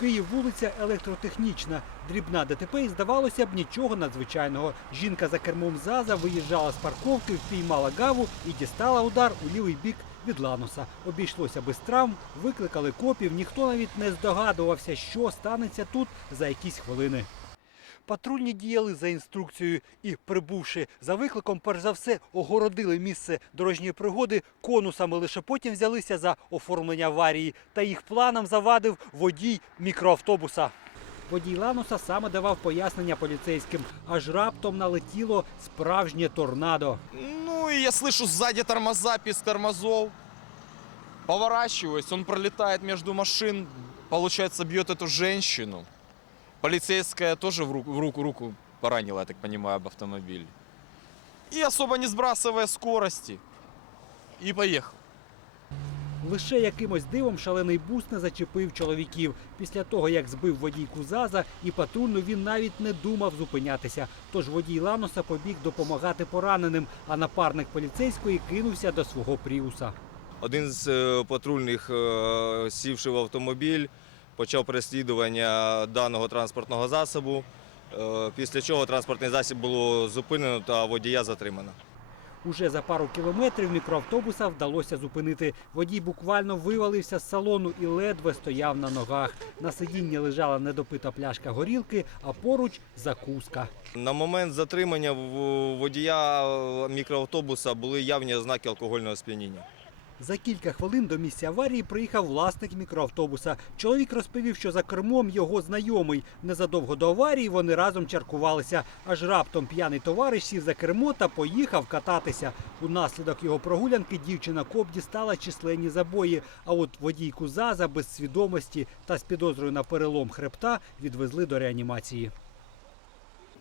Київ вулиця електротехнічна. Дрібна ДТП і здавалося б нічого надзвичайного. Жінка за кермом ЗАЗа виїжджала з парковки, впіймала гаву і дістала удар у лівий бік від лануса. Обійшлося без травм, викликали копів. Ніхто навіть не здогадувався, що станеться тут за якісь хвилини. Патрульні діяли за інструкцією і, прибувши за викликом, перш за все огородили місце дорожньої пригоди конусами. Лише потім взялися за оформлення аварії. Та їх планам завадив водій мікроавтобуса. Водій Лануса саме давав пояснення поліцейським. Аж раптом налетіло справжнє торнадо. Ну и я слышу сзади тормоза, писк тормозов. Поворачиваюсь, он пролетает между машин, получается, бьет эту женщину. Полицейская тоже в руку, в руку, руку поранила, я так понимаю, об автомобиль. И особо не сбрасывая скорости. И поехал. Лише якимось дивом шалений бус не зачепив чоловіків. Після того, як збив водійку ЗАЗа і патрульну, він навіть не думав зупинятися. Тож водій Ланоса побіг допомагати пораненим, а напарник поліцейської кинувся до свого пріуса. Один з е, патрульних, е, сівши в автомобіль, почав переслідування даного транспортного засобу, е, після чого транспортний засіб було зупинено та водія затримано. Уже за пару кілометрів мікроавтобуса вдалося зупинити. Водій буквально вивалився з салону і ледве стояв на ногах. На сидінні лежала недопита пляшка горілки, а поруч закуска. На момент затримання водія мікроавтобуса були явні ознаки алкогольного сп'яніння. За кілька хвилин до місця аварії приїхав власник мікроавтобуса. Чоловік розповів, що за кермом його знайомий. Незадовго до аварії вони разом чаркувалися. Аж раптом п'яний товариш сів за кермо та поїхав кататися. Унаслідок його прогулянки дівчина коп дістала численні забої. А от водійку ЗАЗа без свідомості та з підозрою на перелом хребта відвезли до реанімації.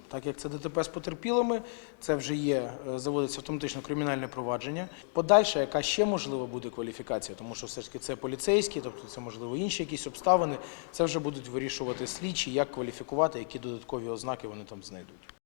Так як це ДТП з потерпілими, це вже є, е, заводиться автоматично кримінальне провадження. Подальша, яка ще можлива буде кваліфікація, тому що все ж таки це поліцейські, тобто це можливо інші якісь обставини. Це вже будуть вирішувати слідчі, як кваліфікувати, які додаткові ознаки вони там знайдуть.